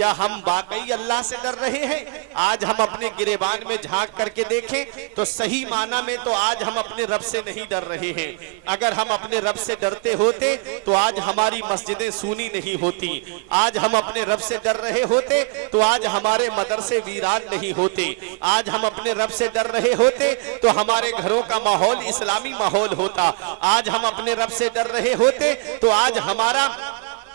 क्या हम वाकई अल्लाह से डर रहे हैं? आज हम अपने गिरेबान में झांक करके देखें तो सही माना में तो आज हम अपने रब से नहीं डर रहे हैं। अगर हम अपने रब से डरते होते तो आज हमारी मस्जिदें सूनी नहीं होती। आज हम अपने रब से डर रहे होते तो आज हमारे मदरसे वीरान नहीं होते। आज हम अपने रब से डर रहे होते तो हमारे घरों का माहौल इस्लामी माहौल होता। आज हम अपने रब से डर रहे होते तो आज हमारा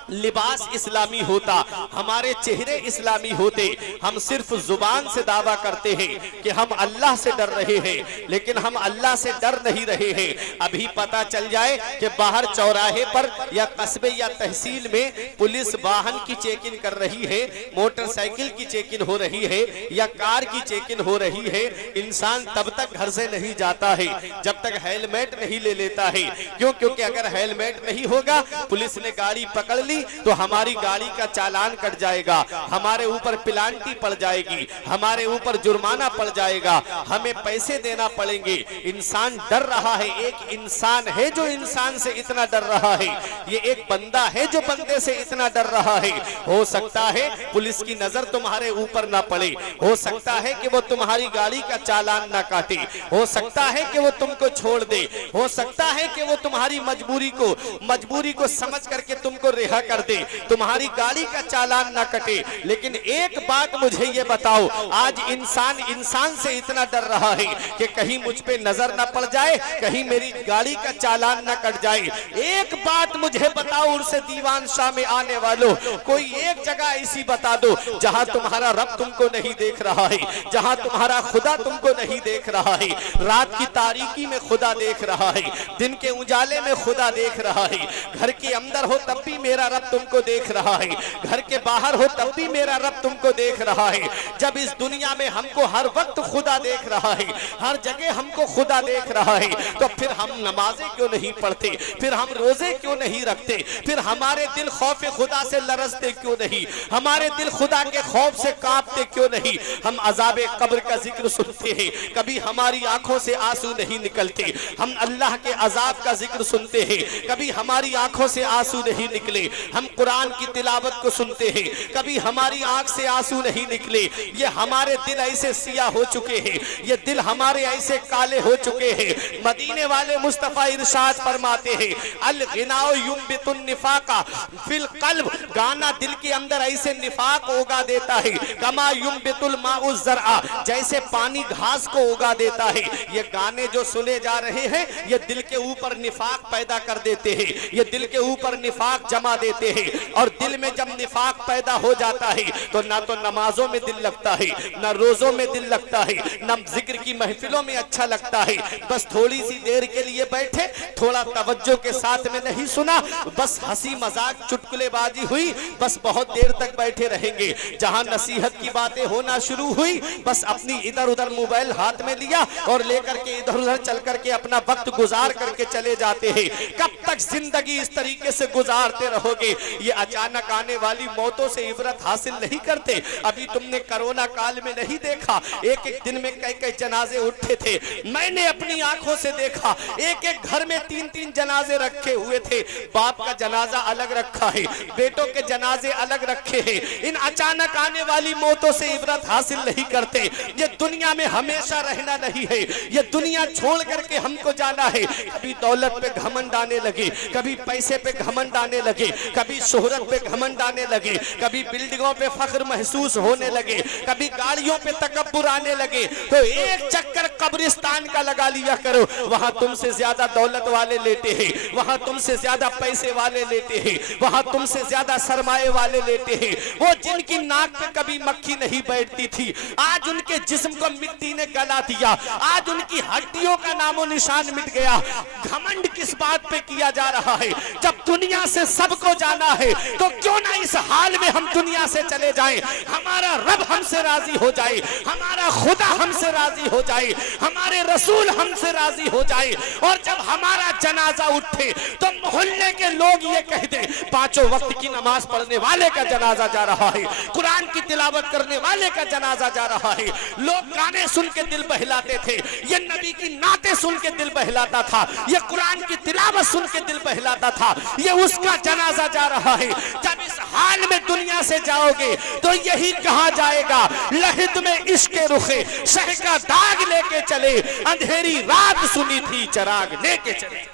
लिबास इस्लामी होता, हमारे चेहरे इस्लामी होते। हम सिर्फ जुबान से दावा करते हैं कि हम अल्लाह से डर रहे हैं, लेकिन हम अल्लाह से डर नहीं रहे हैं। अभी पता चल जाए कि बाहर चौराहे पर या कस्बे या तहसील में पुलिस वाहन की चेकिंग कर रही है, मोटरसाइकिल की चेकिंग हो रही है या कार की चेकिंग हो रही है, इंसान तब तक घर से नहीं जाता है जब तक हेलमेट नहीं ले लेता है। क्यों? क्योंकि अगर हेलमेट नहीं होगा, पुलिस ने गाड़ी पकड़ ली तो हमारी गाड़ी का चालान कट जाएगा, हमारे ऊपर पेनाल्टी पड़ जाएगी, हमारे ऊपर जुर्माना पड़ जाएगा, हमें पैसे देना पड़ेंगे। इंसान डर रहा है। एक इंसान है जो इंसान से इतना डर रहा है, ये एक बंदा है जो बंदे से इतना डर रहा है। हो सकता है पुलिस की नजर तुम्हारे ऊपर ना पड़े, हो सकता है कि वो तुम्हारी गाड़ी का चालान ना काटे, हो सकता है कि वो तुमको छोड़ दे, हो सकता है कि वो तुम्हारी मजबूरी को समझ करके तुमको रिहा कर दे, तुम्हारी गाड़ी का चालान ना कटे। लेकिन एक बात मुझे ये बताओ, आज इंसान से इतना डर रहा है कि कहीं मुझ पे नजर ना पड़ जाए, कहीं मेरी गाड़ी का चालान ना कट जाए। एक बात मुझे बताओ, उनसे दीवान शाह में आने वालों, कोई एक जगह ऐसी बता दो जहां तुम्हारा रब तुमको नहीं देख रहा है, जहां तुम्हारा खुदा तुमको नहीं देख रहा है। रात की तारीकी में खुदा देख रहा है, दिन के उजाले में खुदा देख रहा है। घर के अंदर हो तब भी मेरा रब तुमको देख रहा है, घर के बाहर हो तब भी मेरा रब तुमको देख रहा है। जब इस दुनिया में हमको हर वक्त खुदा देख रहा है, हर जगह हमको खुदा देख रहा है, तो फिर हम नमाजें क्यों नहीं पढ़ते, फिर हम रोजे क्यों नहीं रखते, फिर हमारे दिल खौफ खुदा से लरजते क्यों नहीं, हमारे दिल खुदा के खौफ से कांपते क्यों नहीं। हम अजाबे कब्र का जिक्र सुनते हैं, कभी हमारी आंखों से आंसू नहीं निकलते। हम अल्लाह के अजाब का जिक्र सुनते हैं, कभी हमारी आंखों से आंसू नहीं निकले। हम कुरान की तिलावत को सुनते हैं, कभी हमारी आंख से आंसू नहीं निकले। ये हमारे दिल ऐसे सिया हो चुके हैं, ये दिल हमारे ऐसे काले हो चुके हैं। मदीने वाले मुस्तफा इरशाद फरमाते हैं, अल गिनाओ युम्बितुन निफाका फिल कल्ब, गाना दिल के अंदर ऐसे निफाक उगा देता है, कमा युम्बितुल माउज ज़रआ, जैसे पानी घास को उगा देता है। ये गाने जो सुने जा रहे हैं, ये दिल के ऊपर निफाक पैदा कर देते हैं, ये दिल के ऊपर निफाक जमा देते हैं। और दिल में जब निफाक पैदा हो जाता है तो ना तो नमाजों में दिल लगता है, ना रोजों में दिल लगता है, ना जिक्र की महफिलों में अच्छा लगता है। बस थोड़ी सी देर के लिए बैठे, थोड़ा तवज्जो के साथ में नहीं सुना, बस हंसी मजाक चुटकुलेबाजी हुई, बस बहुत देर तक बैठे रहेंगे। जहां नसीहत की बातें होना शुरू हुई, बस अपनी इधर उधर मोबाइल हाथ में लिया और लेकर के इधर उधर चल करके अपना वक्त गुजार करके चले जाते हैं। कब तक जिंदगी इस तरीके से गुजारते रहोगे? ये अचानक आने वाली मौतों से इबरत हासिल नहीं करते? अभी तुमने कोरोना काल में नहीं देखा, एक एक दिन में कई कई जनाजे उठे थे। मैंने अपनी आंखों से देखा, एक एक घर में 3-3 जनाजे रखे हुए थे। बाप का जनाजा अलग रखा है, बेटों के जनाजे अलग रखे हैं। इन अचानक आने वाली मौतों से इबरत हासिल नहीं करते। ये दुनिया में हमेशा रहना नहीं है, ये दुनिया छोड़ करके हमको जाना है। कभी दौलत पे घमंड आने लगे, कभी पैसे पे घमंड आने लगे, कभी शोहरत पे घमंड आने लगे, कभी बिल्डिंगों पे फख्र महसूस होने लगे, कभी गाड़ियों पे तकब्बुर आने लगे। तो एक चक्कर कब्रिस्तान का लगा लिया करो, वहां तुमसे ज्यादा दौलत वाले लेते हैं, वहां तुमसे ज्यादा पैसे वाले लेते हैं, वहां तुमसे ज्यादा सरमाए वाले लेते हैं। वो जिनकी नाक पे कभी मक्खी नहीं बैठती थी, आज उनके जिस्म को मिट्टी ने गला दिया, आज उनकी हड्डियों का नामो निशान मिट गया। घमंड किस बात पे किया जा रहा है? जब दुनिया से सबको जाना है तो क्यों ना इस हाल में हम दुनिया से चले जाएं, हमारा रब हमसे राजी हो जाए, हमारा खुदा हमसे राजी हो जाए, हमारे रसूल हमसे राजी हो जाए। और जब हमारा जनाजा उठे तो मोहल्ले के लोग ये कह दे, 5 वक्त की नमाज पढ़ने वाले का जनाजा जा रहा है, कुरान की तिलावत करने वाले का जनाजा जा रहा है। लोग गाने सुन के दिल बहलाते थे, ये नबी की नाते सुन के दिल बहलाता था, ये कुरान की तिलावत सुन के दिल बहलाता था, ये उसका जनाजा दिया जा रहा है। जब इस हाल में दुनिया से जाओगे तो यही कहा जाएगा, लहिद में इश्क रुखे शह का दाग लेके चले, अंधेरी रात सुनी थी चराग लेके चले।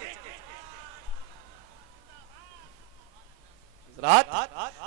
रात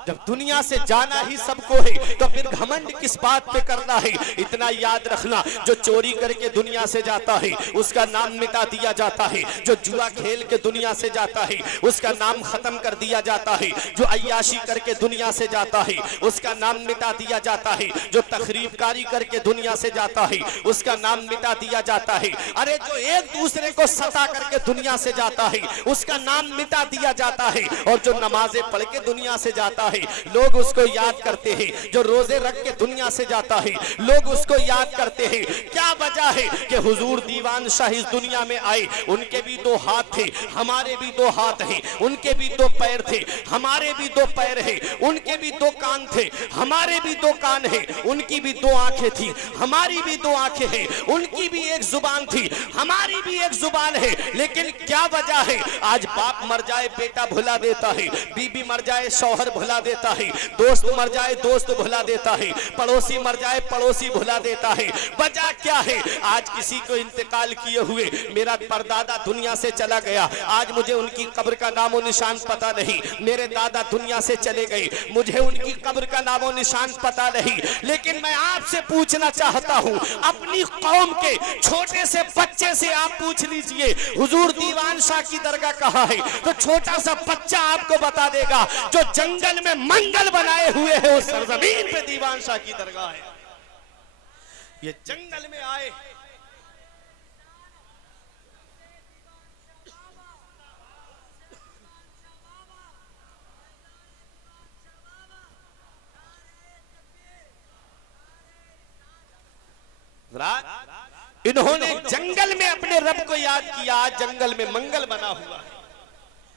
जब दुनिया से जाना ही सबको है तो फिर घमंड किस बात पे करना है। इतना याद रखना, जो चोरी करके दुनिया से जाता है उसका नाम मिटा दिया जाता है, जो जुआ खेल के दुनिया से जाता है उसका नाम खत्म कर दिया जाता है, जो अय्याशी करके दुनिया से जाता है उसका नाम मिटा दिया जाता है, जो तखरीबकारी करके दुनिया से जाता है उसका नाम मिटा दिया जाता है। अरे जो एक दूसरे को सता करके दुनिया से जाता है उसका नाम मिटा दिया जाता है, और जो नमाजें पढ़ के दुनिया से जाता है लोग उसको याद करते हैं, जो रोजे रख के दुनिया से जाता है लोग उसको याद करते हैं। क्या वजह है कि हुजूर दीवान शाह इस दुनिया में आए, उनके भी दो हाथ थे, हमारे भी दो हाथ हैं, उनके भी दो पैर थे, हमारे भी दो पैर हैं, उनके भी दो कान थे, हमारे भी दो कान हैं, उनकी भी दो आंखें थी, हमारी भी दो आंखें हैं, उनकी भी एक जुबान थी, हमारी भी एक जुबान है। लेकिन क्या वजह है, आज बाप मर जाए बेटा भुला देता है, बीबी मर जाए शौहर भुला देता है, दोस्त मर जाए दोस्त भुला देता है, पड़ोसी मर जाए पड़ोसी भुला देता है। वजह क्या है, आज किसी को इंतकाल किए हुए मेरा परदादा दुनिया से चला गया, आज मुझे उनकी कब्र का नामो निशान पता नहीं, मेरे दादा दुनिया से चले गए, मुझे उनकी कब्र का नामो निशान पता नहीं। लेकिन मैं आपसे पूछना चाहता हूं, अपनी कौम के छोटे से बच्चे से आप पूछ लीजिए हुजूर दीवान शाह की दरगाह कहाँ है, तो छोटा सा बच्चा आपको बता देगा जो जंगल में मंगल बनाए हुए है उस सरजमीन पे दीवान शाह की दरगाह है। ये जंगल में आए, इन्होंने जंगल में अपने रब को याद किया, आज जंगल में मंगल बना हुआ है।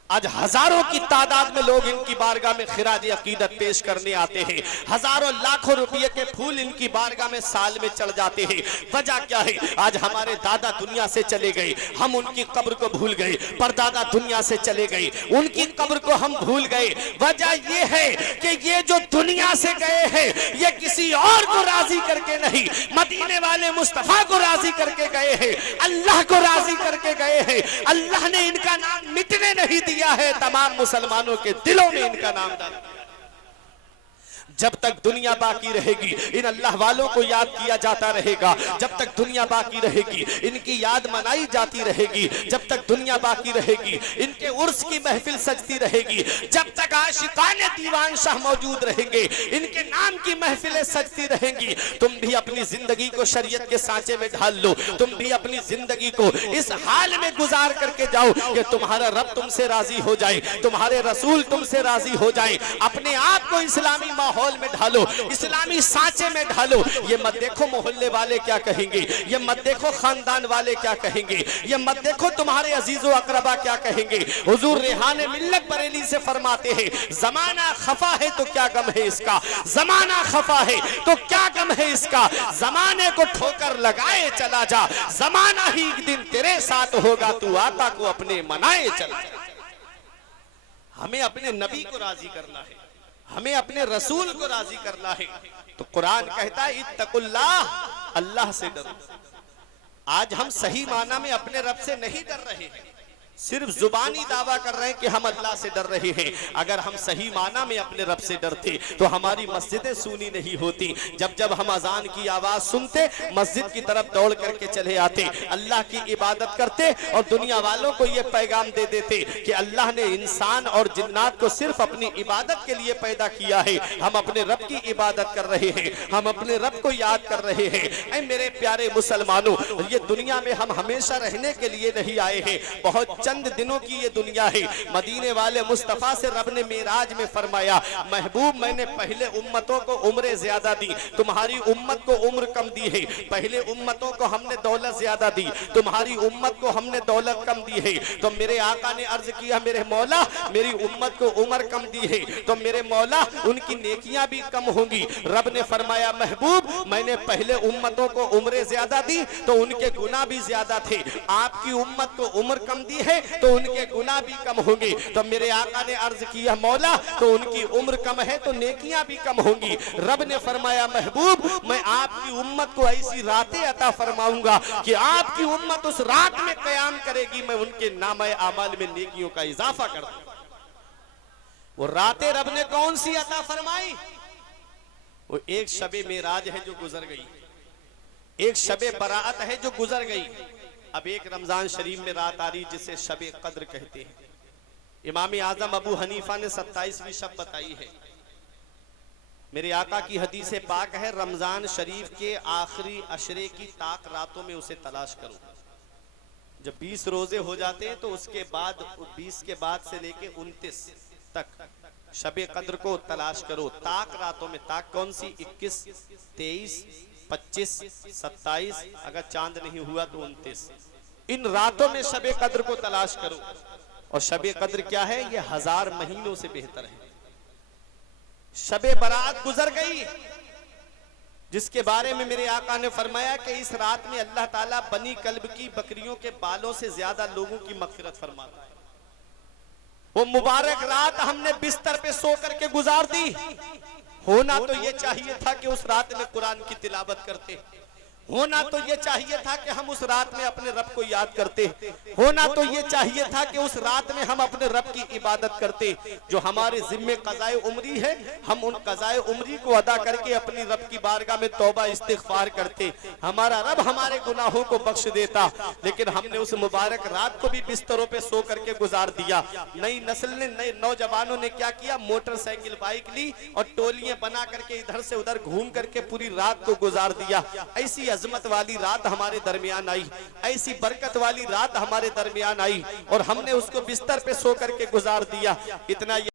आज हजारों की तादाद में लोग इनकी बारगाह में खिराज अकीदत पेश करने आते हैं, हजारों लाखों रुपए के फूल इनकी बारगाह में साल में चढ़ जाते हैं। वजह क्या है, आज हमारे दादा दुनिया से चले गए, हम उनकी कब्र को भूल गए, परदादा दुनिया से चले गए, उनकी कब्र को हम भूल गए। वजह यह है कि ये जो दुनिया से गए हैं ये किसी और को राजी करके नहीं, मदीने वाले मुस्तफा को राजी करके गए हैं, अल्लाह को राजी करके गए हैं। अल्लाह ने इनका नाम मिटने नहीं दिया है, तमाम मुसलमानों के दिलों में इनका नाम डाला। जब तक दुनिया बाकी रहेगी इन अल्लाह वालों को याद किया जाता रहेगा, जब तक दुनिया बाकी रहेगी इनकी याद मनाई जाती रहेगी, जब तक दुनिया बाकी रहेगी इनके उर्स की महफिल सजती रहेगी, जब तक आशिकाने दीवान शाह मौजूद रहेंगे इनके नाम की महफिलें सजती रहेंगी। तुम भी अपनी जिंदगी को शरीयत के सांचे में ढाल लो, तुम भी अपनी जिंदगी को इस हाल में गुजार करके जाओ कि तुम्हारा रब तुमसे राजी हो जाए, तुम्हारे रसूल तुमसे राजी हो जाए। अपने आप को इस्लामी माहौल में ढालो, इस्लामी सांचे में ढालो। ये मत देखो मोहल्ले वाले क्या कहेंगे, ये मत देखो खानदान वाले क्या कहेंगे, ये मत देखो तुम्हारे अजीजो अकरबा क्या कहेंगे। हुजूर रेहाने मिल्लत बरेली से फरमाते हैं, जमाना खफा है तो क्या गम है इसका, जमाना खफा है तो क्या गम है इसका, जमाने को ठोकर लगाए चला जा, जमाना ही एक दिन तेरे साथ होगा, तू आता को अपने मनाए चला जा। हमें अपने नबी को राजी करना है, हमें अपने रसूल को राजी करना है। तो कुरान कहता है इत्तकुल्लाह, अल्लाह से डरो। आज हम सही माना में अपने रब से नहीं डर रहे हैं, सिर्फ जुबानी दावा कर रहे हैं कि हम अल्लाह से डर रहे हैं। अगर हम सही माना में अपने रब से डरते तो हमारी मस्जिदें सूनी नहीं होती। जब जब हम अजान की आवाज सुनते मस्जिद की तरफ दौड़ करके चले आते, अल्लाह की इबादत करते और दुनिया वालों को ये पैगाम दे देते कि अल्लाह ने इंसान और जिन्नात को सिर्फ अपनी इबादत के लिए पैदा किया है, हम अपने रब की इबादत कर रहे हैं, हम अपने रब को याद कर रहे हैं। ऐ मेरे प्यारे मुसलमानों, ये दुनिया में हम हमेशा रहने के लिए नहीं आए हैं, बहुत चंद दिनों की ये दुनिया है। मदीने वाले मुस्तफा से रब ने मेराज में फरमाया, महबूब मैंने पहले उम्मतों को उम्रें ज्यादा दी, तुम्हारी उम्मत को उम्र कम दी है। पहले उम्मतों को हमने दौलत ज्यादा दी, तुम्हारी उम्मत को हमने दौलत कम दी है। तो मेरे आका ने अर्ज किया, मेरे मौला मेरी उम्मत को उम्र कम दी है तो मेरे मौला उनकी नेकियां भी कम होंगी। रब ने फरमाया, महबूब मैंने पहले उम्मतों को उम्रें ज्यादा दी तो उनके गुनाह भी ज्यादा थे, आपकी उम्मत को उम्र कम दी है तो उनके गुनाह भी कम होंगे। तो मेरे आका ने अर्ज किया मौला तो उनकी उम्र कम है तो नेकियां भी कम होंगी। रब ने फरमाया महबूब मैं आपकी उम्मत को ऐसी रातें अता फरमाऊंगा कि आपकी उम्मत उस रात में क़याम करेगी, मैं उनके नामे आमाल में नेकियों का इजाफा कर दूंगा। वो रातें रब ने कौन सी अता फरमाई? वो एक शबे मेराज है जो गुजर गई, एक शबे बरात है जो गुजर गई। अब एक रमजान शरीफ में रात आ रही जिसे शबे कद्र कहते हैं। इमाम आजम अबू हनीफा ने 27वीं शब बताई है। मेरे आका की हदीस पाक है रमजान शरीफ के आखिरी अशरे की ताक रातों में उसे तलाश करो। जब 20 रोजे हो जाते हैं तो उसके बाद 20 के बाद से लेके 29 तक शबे कद्र को तलाश करो। ताक रातों में, ताक कौन सी? 21, 23, 25, 27, अगर चांद नहीं हुआ तो 29। इन रातों में शबे कद्र को तलाश करो। और शबे कद्र क्या है? ये 1000 महीनों से बेहतर है। शबे बरात गुजर गई जिसके बारे में मेरे आका ने फरमाया कि इस रात में अल्लाह ताला बनी कल्ब की बकरियों के बालों से ज्यादा लोगों की मगफिरत फरमाता है। वो मुबारक रात हमने बिस्तर पे सो करके गुजार दी। होना तो ये चाहिए था कि उस रात में कुरान की तिलावत करते, होना तो ये चाहिए था कि हम उस रात में अपने रब को याद करते, होना तो ये चाहिए था कि उस रात में हम अपने रब की इबादत करते। जो हमारे जिम्मे कज़ाए उम्री है हम उन कज़ाए उम्री को अदा करके अपनी रब की बारगाह में तौबा इस्तिग़फ़ार करते, हमारा रब हमारे गुनाहों को बख्श देता। लेकिन हमने उस मुबारक रात को भी बिस्तरों पे सो करके गुजार दिया। नई नस्ल ने, नए नौजवानों ने क्या किया? मोटरसाइकिल बाइक ली और टोलियां बना करके इधर से उधर घूम करके पूरी रात को गुजार दिया। ऐसी अजमत वाली रात हमारे दरमियान आई, ऐसी बरकत वाली रात हमारे दरमियान आई और हमने उसको बिस्तर पे सो करके गुजार दिया। इतना